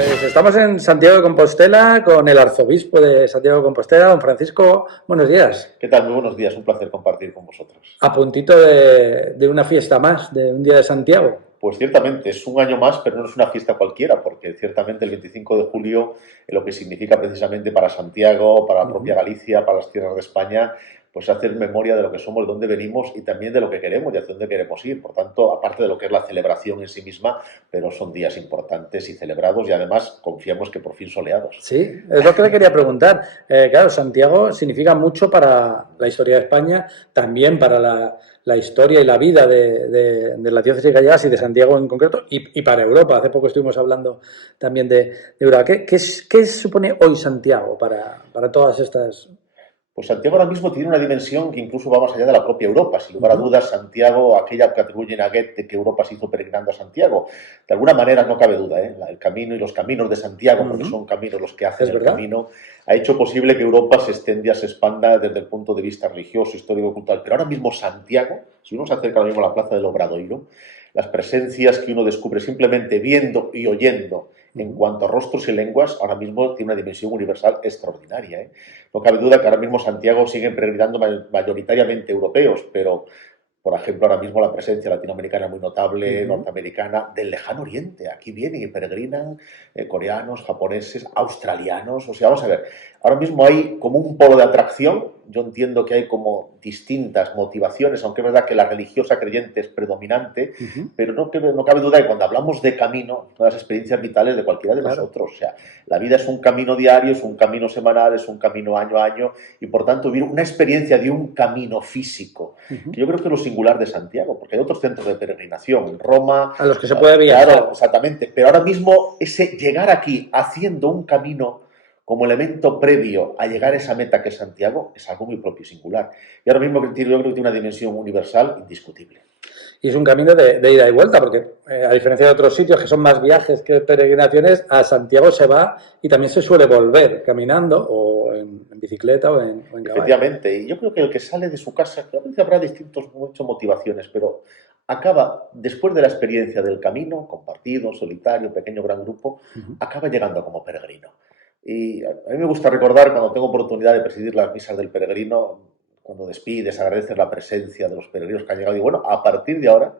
Pues estamos en Santiago de Compostela con el arzobispo de Santiago de Compostela, don Francisco. Buenos días. ¿Qué tal? Muy buenos días, un placer compartir con vosotros. A puntito de una fiesta más, de un día de Santiago. Pues ciertamente es un año más, pero no es una fiesta cualquiera, porque ciertamente el 25 de julio, lo que significa precisamente para Santiago, para la propia Galicia, para las tierras de España, pues hacer memoria de lo que somos, de dónde venimos y también de lo que queremos y hacia dónde queremos ir. Por tanto, aparte de lo que es la celebración en sí misma, pero son días importantes y celebrados y además confiamos que por fin soleados. Sí, es lo que le quería preguntar. Claro, Santiago significa mucho para la historia de España, también para la historia y la vida de la diócesis gallega y de Santiago en concreto, y para Europa. Hace poco estuvimos hablando también de Europa. ¿Qué supone hoy Santiago para todas estas? Pues Santiago ahora mismo tiene una dimensión que incluso va más allá de la propia Europa. Sin lugar a dudas, Santiago, aquella que atribuyen a Goethe que Europa se hizo peregrinando a Santiago, de alguna manera no cabe duda, el camino y los caminos de Santiago, porque son caminos los que hacen el camino, ha hecho posible que Europa se extienda, se expanda desde el punto de vista religioso, histórico, cultural. Pero ahora mismo Santiago, si uno se acerca ahora mismo a la plaza del Obradoiro, las presencias que uno descubre simplemente viendo y oyendo en cuanto a rostros y lenguas, ahora mismo tiene una dimensión universal extraordinaria. No cabe duda que ahora mismo Santiago sigue peregrinando mayoritariamente europeos, pero, por ejemplo, ahora mismo la presencia latinoamericana es muy notable, norteamericana, del lejano oriente. Aquí vienen y peregrinan coreanos, japoneses, australianos. O sea, vamos a ver, ahora mismo hay como un polo de atracción. Yo entiendo que hay como distintas motivaciones, aunque es verdad que la religiosa creyente es predominante, pero no cabe duda que cuando hablamos de camino, todas las experiencias vitales de cualquiera de nosotros, o sea, la vida es un camino diario, es un camino semanal, es un camino año a año, y por tanto vivir una experiencia de un camino físico, que yo creo que es lo singular de Santiago, porque hay otros centros de peregrinación, en Roma... A los que se puede viajar. Claro, exactamente, pero ahora mismo ese llegar aquí haciendo un camino como elemento previo a llegar a esa meta que es Santiago, es algo muy propio y singular. Y ahora mismo yo creo que tiene una dimensión universal indiscutible. Y es un camino de ida y vuelta, porque a diferencia de otros sitios que son más viajes que peregrinaciones, a Santiago se va y también se suele volver caminando o en bicicleta o en caballo. Efectivamente, y yo creo que el que sale de su casa, que a veces habrá muchas motivaciones, pero acaba, después de la experiencia del camino, compartido, solitario, pequeño, gran grupo, acaba llegando como peregrino. Y a mí me gusta recordar, cuando tengo oportunidad de presidir las misas del peregrino, cuando despides, agradeces la presencia de los peregrinos que han llegado, y bueno, a partir de ahora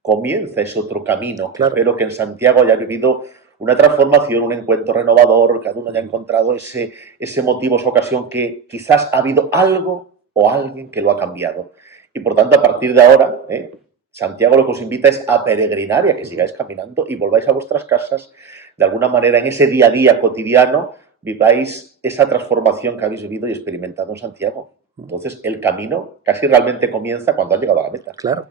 comienza ese otro camino. Claro. Espero que en Santiago haya vivido una transformación, un encuentro renovador, cada uno haya encontrado ese motivo, esa ocasión que quizás ha habido algo o alguien que lo ha cambiado. Y por tanto, a partir de ahora, Santiago lo que os invita es a peregrinar y a que sigáis caminando y volváis a vuestras casas, de alguna manera en ese día a día cotidiano, viváis esa transformación que habéis vivido y experimentado en Santiago. Entonces, el camino casi realmente comienza cuando has llegado a la meta. Claro.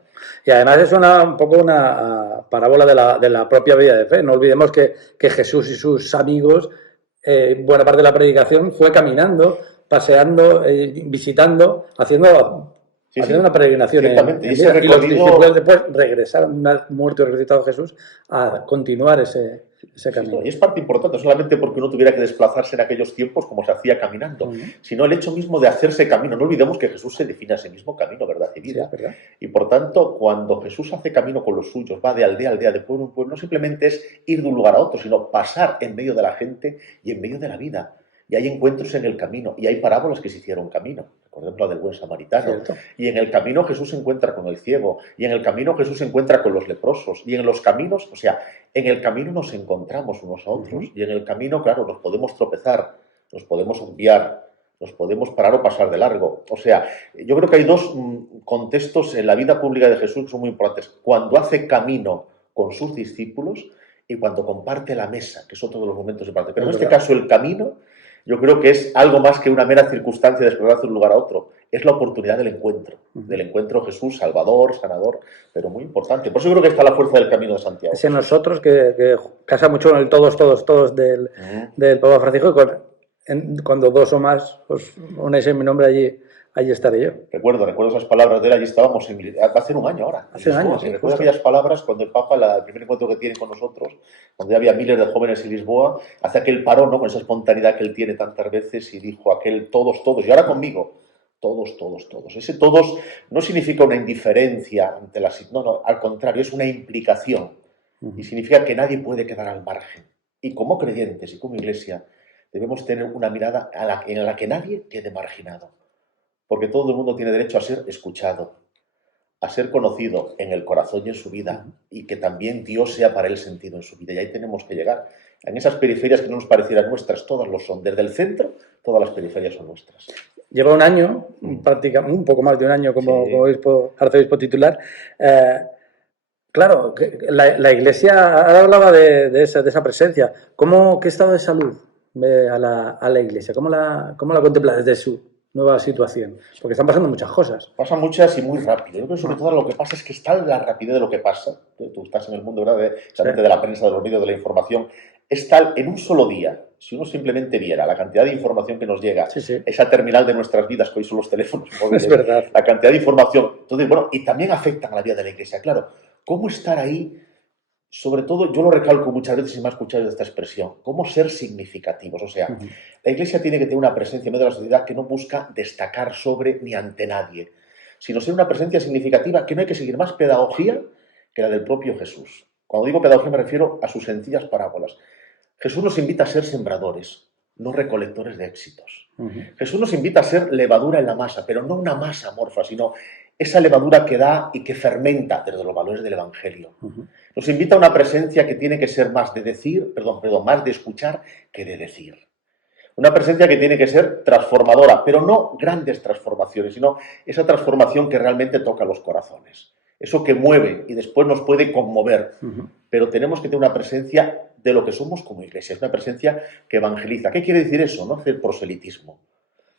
Y además es un poco una parábola de la propia vida de fe. No olvidemos que Jesús y sus amigos, buena parte de la predicación fue caminando, paseando, visitando, haciendo una peregrinación y los discípulos después regresaron, una vez muerto y resucitado Jesús, a continuar ese camino. Y es parte importante, no solamente porque uno tuviera que desplazarse en aquellos tiempos como se hacía caminando, sino el hecho mismo de hacerse camino. No olvidemos que Jesús se define a sí mismo camino, verdad y vida. Sí, ¿verdad? Y por tanto, cuando Jesús hace camino con los suyos, va de aldea a aldea, de pueblo en pueblo, no simplemente es ir de un lugar a otro, sino pasar en medio de la gente y en medio de la vida. Y hay encuentros en el camino, y hay parábolas que se hicieron camino. Recordemos la del buen samaritano. Cierto. Y en el camino Jesús se encuentra con el ciego, y en el camino Jesús se encuentra con los leprosos, y en los caminos, o sea, en el camino nos encontramos unos a otros, y en el camino, claro, nos podemos tropezar, nos podemos obviar, nos podemos parar o pasar de largo. O sea, yo creo que hay dos contextos en la vida pública de Jesús que son muy importantes. Cuando hace camino con sus discípulos y cuando comparte la mesa, que es otro de los momentos importantes. Pero en este caso el camino, yo creo que es algo más que una mera circunstancia de desplazarse de un lugar a otro. Es la oportunidad del encuentro Jesús, Salvador, Sanador, pero muy importante. Por eso yo creo que está la fuerza del Camino de Santiago. Es en nosotros que casa mucho con el todos del Papa Francisco, y cuando dos o más os unáis en mi nombre, allí estaré yo. Recuerdo esas palabras de él, allí estábamos, va a ser un año ahora. Hace un año, sí. Recuerdo aquellas palabras cuando el Papa, el primer encuentro que tiene con nosotros, cuando ya había miles de jóvenes en Lisboa, hace aquel parón, ¿no?, con esa espontaneidad que él tiene tantas veces, y dijo aquel todos, y ahora conmigo, todos. Ese todos no significa una indiferencia ante la situación, no, al contrario, es una implicación. Y significa que nadie puede quedar al margen. Y como creyentes y como Iglesia debemos tener una mirada en la que nadie quede marginado, porque todo el mundo tiene derecho a ser escuchado, a ser conocido en el corazón y en su vida, y que también Dios sea para él sentido en su vida. Y ahí tenemos que llegar. En esas periferias que no nos parecieran nuestras, todas lo son. Desde el centro, todas las periferias son nuestras. Lleva un año, prácticamente, un poco más de un año como arzobispo titular. Claro, la Iglesia hablaba de esa presencia. ¿Qué estado de salud ve a la Iglesia? ¿Cómo la contempla desde su nueva situación? Porque están pasando muchas cosas. Pasan muchas y muy rápido. Yo creo que sobre todo lo que pasa es que está la rapidez de lo que pasa. Tú estás en el mundo, ¿verdad? De la prensa, de los medios, de la información. Es tal, en un solo día, si uno simplemente viera la cantidad de información que nos llega, esa terminal de nuestras vidas, que hoy son los teléfonos móviles, es verdad. La cantidad de información. Entonces, bueno, y también afectan a la vida de la Iglesia. Claro, ¿cómo estar ahí? Sobre todo, yo lo recalco muchas veces y me ha escuchado esta expresión, ¿cómo ser significativos? O sea, la Iglesia tiene que tener una presencia en medio de la sociedad que no busca destacar sobre ni ante nadie, sino ser una presencia significativa que no hay que seguir más pedagogía que la del propio Jesús. Cuando digo pedagogía me refiero a sus sencillas parábolas. Jesús nos invita a ser sembradores, no recolectores de éxitos. Jesús nos invita a ser levadura en la masa, pero no una masa amorfa, sino esa levadura que da y que fermenta desde los valores del Evangelio. Nos invita a una presencia que tiene que ser más de decir, más de escuchar que de decir. Una presencia que tiene que ser transformadora, pero no grandes transformaciones, sino esa transformación que realmente toca los corazones. Eso que mueve y después nos puede conmover. Pero tenemos que tener una presencia de lo que somos como Iglesia. Es una presencia que evangeliza. ¿Qué quiere decir eso? No hacer proselitismo,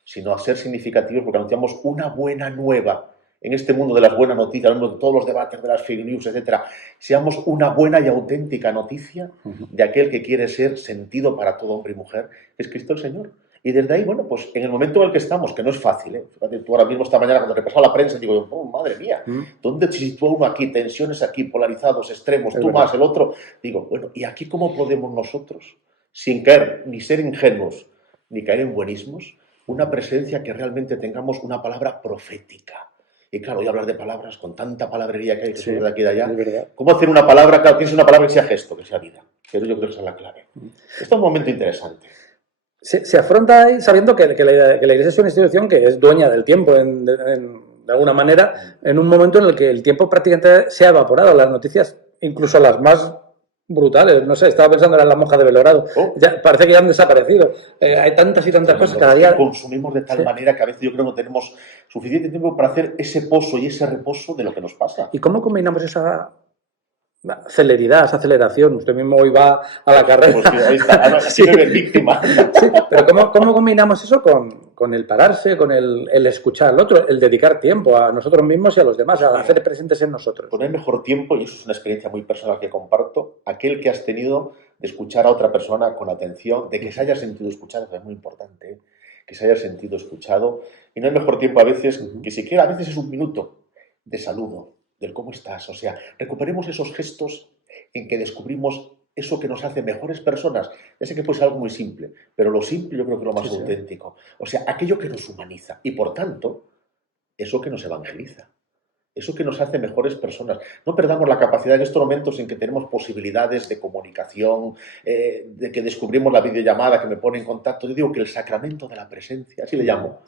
sino a ser significativos porque anunciamos una buena nueva. En este mundo de las buenas noticias, de todos los debates de las fake news, etcétera, seamos una buena y auténtica noticia de aquel que quiere ser sentido para todo hombre y mujer, que es Cristo el Señor. Y desde ahí, bueno, pues en el momento en el que estamos, que no es fácil, ¿eh? Fíjate, tú ahora mismo esta mañana cuando repasaba la prensa, digo, oh, madre mía, ¿dónde se sitúa uno aquí? Tensiones aquí, polarizados, extremos, tú más, el otro. Digo, bueno, ¿y aquí cómo podemos nosotros, sin caer, ni ser ingenuos, ni caer en buenismos, una presencia que realmente tengamos una palabra profética? Y claro, voy a hablar de palabras con tanta palabrería que hay de aquí y de allá. ¿Cómo hacer una palabra? Claro, tienes una palabra que sea gesto, que sea vida. Pero yo creo que esa es la clave. Esto es un momento interesante. Se afronta ahí sabiendo que la Iglesia es una institución que es dueña del tiempo, de alguna manera, en un momento en el que el tiempo prácticamente se ha evaporado. Las noticias, incluso las más brutales, no sé, estaba pensando en la monja de Belorado, parece que ya han desaparecido. Hay tantas y tantas cosas cada día. Consumimos de tal manera que a veces yo creo que no tenemos suficiente tiempo para hacer ese pozo y ese reposo de lo que nos pasa. ¿Y cómo combinamos esa celeridad, esa aceleración? Usted mismo hoy va a la carrera. Pues sí, ahí está, así me ves víctima. Sí, pero ¿cómo combinamos eso con el pararse, con el escuchar al otro, el dedicar tiempo a nosotros mismos y a los demás, a hacer presentes en nosotros? Pues no hay mejor tiempo, y eso es una experiencia muy personal que comparto, aquel que has tenido de escuchar a otra persona con atención, de que se haya sentido escuchado, que es muy importante, ¿eh? Que se haya sentido escuchado. Y no hay mejor tiempo a veces, que siquiera a veces es un minuto de saludo, del cómo estás. O sea, recuperemos esos gestos en que descubrimos eso que nos hace mejores personas. Ya sé que puede ser algo muy simple, pero lo simple yo creo que es lo más auténtico. O sea, aquello que nos humaniza y, por tanto, eso que nos evangeliza. Eso que nos hace mejores personas. No perdamos la capacidad en estos momentos en que tenemos posibilidades de comunicación, de que descubrimos la videollamada que me pone en contacto. Yo digo que el sacramento de la presencia, así le llamo,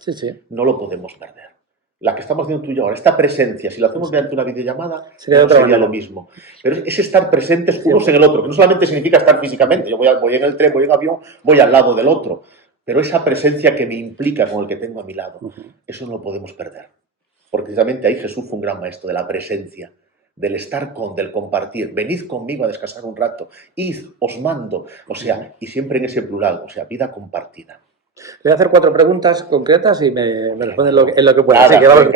no lo podemos perder. La que estamos haciendo tú y yo ahora, esta presencia, si la hacemos mediante una videollamada, sería lo mismo. Pero es estar presentes unos en el otro, que no solamente significa estar físicamente. Yo voy en el tren, voy en avión, voy al lado del otro. Pero esa presencia que me implica con el que tengo a mi lado, eso no lo podemos perder. Porque precisamente ahí Jesús fue un gran maestro de la presencia, del estar del compartir. Venid conmigo a descansar un rato, id, os mando. O sea, y siempre en ese plural, o sea, vida compartida. Le voy a hacer 4 preguntas concretas y me responden en lo que pueda. Así que vamos.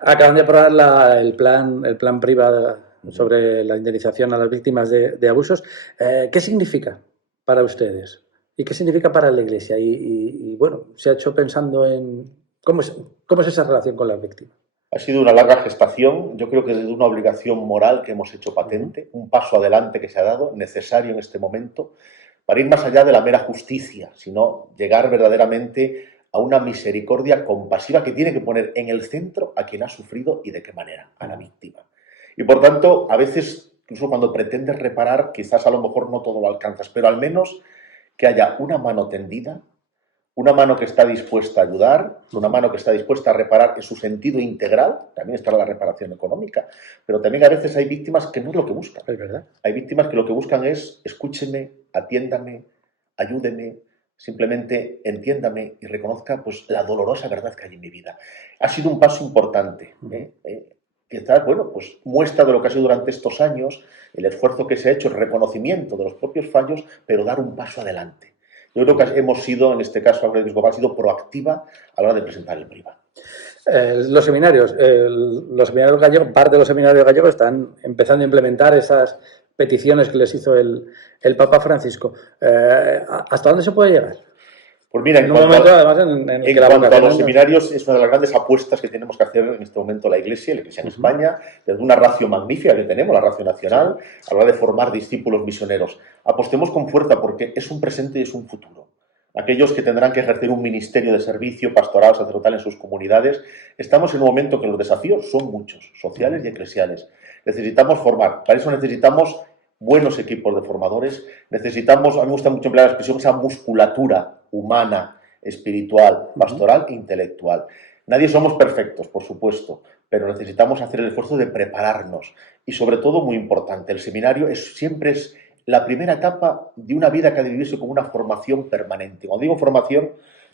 Acaban de aprobar el plan privado sobre la indemnización a las víctimas de abusos. ¿Qué significa para ustedes? ¿Y qué significa para la Iglesia? Y bueno, se ha hecho pensando en cómo es esa relación con las víctimas. Ha sido una larga gestación, yo creo que de una obligación moral que hemos hecho patente, un paso adelante que se ha dado, necesario en este momento, para ir más allá de la mera justicia, sino llegar verdaderamente a una misericordia compasiva que tiene que poner en el centro a quien ha sufrido y de qué manera, a la víctima. Y por tanto, a veces incluso cuando pretendes reparar, quizás a lo mejor no todo lo alcanzas, pero al menos que haya una mano tendida, una mano que está dispuesta a ayudar, una mano que está dispuesta a reparar en su sentido integral. También está la reparación económica, pero también a veces hay víctimas que no es lo que buscan. Es verdad. Hay víctimas que lo que buscan es escúcheme, atiéndame, ayúdeme, simplemente entiéndame y reconozca pues, la dolorosa verdad que hay en mi vida. Ha sido un paso importante. Quizás, bueno, pues muestra de lo que ha sido durante estos años, el esfuerzo que se ha hecho, el reconocimiento de los propios fallos, pero dar un paso adelante. Yo creo que hemos sido, en este caso, Aguirre Episcopal ha sido proactiva a la hora de presentar el PRIVA. Los seminarios gallegos, parte de los seminarios gallegos están empezando a implementar esas peticiones que les hizo el Papa Francisco. ¿Hasta dónde se puede llegar? Pues mira, en cuanto a los seminarios, es una de las grandes apuestas que tenemos que hacer en este momento la Iglesia en España, desde una ratio magnífica que tenemos, la ratio nacional, a la hora de formar discípulos misioneros. Apostemos con fuerza porque es un presente y es un futuro. Aquellos que tendrán que ejercer un ministerio de servicio pastoral, sacerdotal en sus comunidades, estamos en un momento que los desafíos son muchos, sociales y eclesiales. Necesitamos formar, para eso necesitamos buenos equipos de formadores, necesitamos, a mí me gusta mucho emplear la expresión, esa musculatura humana, espiritual, pastoral e intelectual. Nadie somos perfectos, por supuesto, pero necesitamos hacer el esfuerzo de prepararnos. Y sobre todo, muy importante, el seminario siempre es la primera etapa de una vida que ha de vivirse como una formación permanente. Cuando digo formación,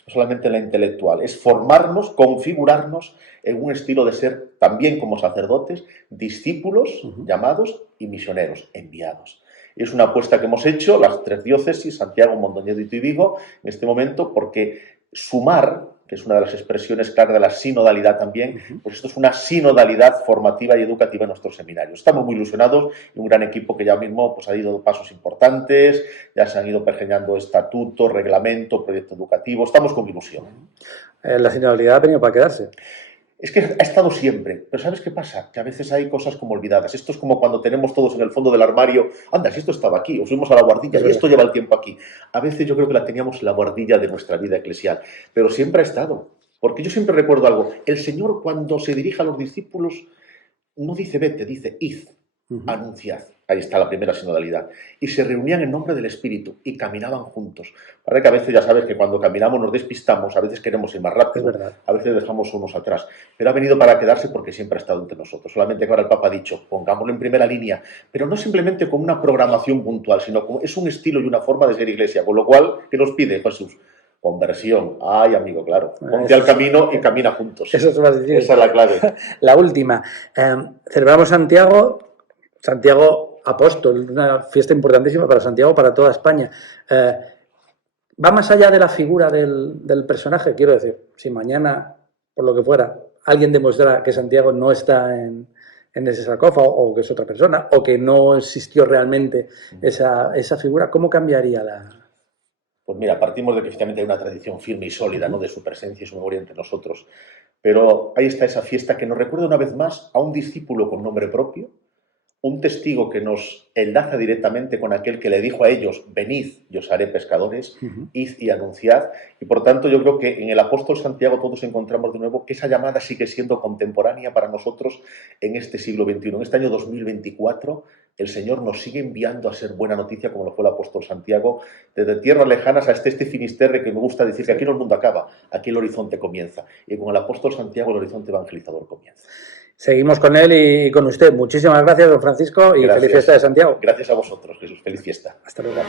no solamente la intelectual, es formarnos, configurarnos en un estilo de ser, también como sacerdotes, discípulos llamados y misioneros enviados. Es una apuesta que hemos hecho las 3 diócesis, Santiago, Mondoñedo y Vigo, en este momento, porque sumar, que es una de las expresiones claras de la sinodalidad también, pues esto es una sinodalidad formativa y educativa en nuestros seminarios. Estamos muy ilusionados y un gran equipo que ya mismo pues, ha ido pasos importantes, ya se han ido pergeñando estatuto, reglamento, proyecto educativo. Estamos con ilusión. La sinodalidad ha venido para quedarse. Es que ha estado siempre, pero ¿sabes qué pasa? Que a veces hay cosas como olvidadas. Esto es como cuando tenemos todos en el fondo del armario, anda, si esto estaba aquí, o fuimos a la guardilla y esto lleva el tiempo aquí. A veces yo creo que la teníamos en la guardilla de nuestra vida eclesial, pero siempre ha estado. Porque yo siempre recuerdo algo, el Señor cuando se dirige a los discípulos no dice vete, dice id, anunciad. Ahí está la primera sinodalidad. Y se reunían en nombre del Espíritu y caminaban juntos. Para que a veces ya sabes que cuando caminamos nos despistamos, a veces queremos ir más rápido, a veces dejamos unos atrás. Pero ha venido para quedarse porque siempre ha estado entre nosotros. Solamente que ahora el Papa ha dicho, pongámoslo en primera línea, pero no simplemente como una programación puntual, sino como es un estilo y una forma de ser iglesia. Con lo cual, ¿qué nos pide Jesús? Conversión. Ay, amigo, claro. Ponte al camino y camina juntos. Eso es más difícil. Esa es la clave. La última. Celebramos Santiago Apóstol, una fiesta importantísima para Santiago, para toda España. Va más allá de la figura del personaje, quiero decir, si mañana, por lo que fuera, alguien demuestra que Santiago no está en ese sarcófago, o que es otra persona, o que no existió realmente esa figura, ¿cómo cambiaría la...? Pues mira, partimos de que efectivamente hay una tradición firme y sólida, ¿no?, de su presencia y su memoria entre nosotros. Pero ahí está esa fiesta que nos recuerda una vez más a un discípulo con nombre propio, un testigo que nos enlaza directamente con aquel que le dijo a ellos, venid y os haré pescadores, id y anunciad. Y por tanto yo creo que en el apóstol Santiago todos encontramos de nuevo que esa llamada sigue siendo contemporánea para nosotros en este siglo XXI. En este año 2024 el Señor nos sigue enviando a ser buena noticia como lo fue el apóstol Santiago, desde tierras lejanas hasta este Finisterre que me gusta decir que aquí no el mundo acaba, aquí el horizonte comienza. Y con el apóstol Santiago el horizonte evangelizador comienza. Seguimos con él y con usted. Muchísimas gracias, don Francisco, y feliz fiesta de Santiago. Gracias a vosotros, Jesús. Feliz fiesta. Hasta luego.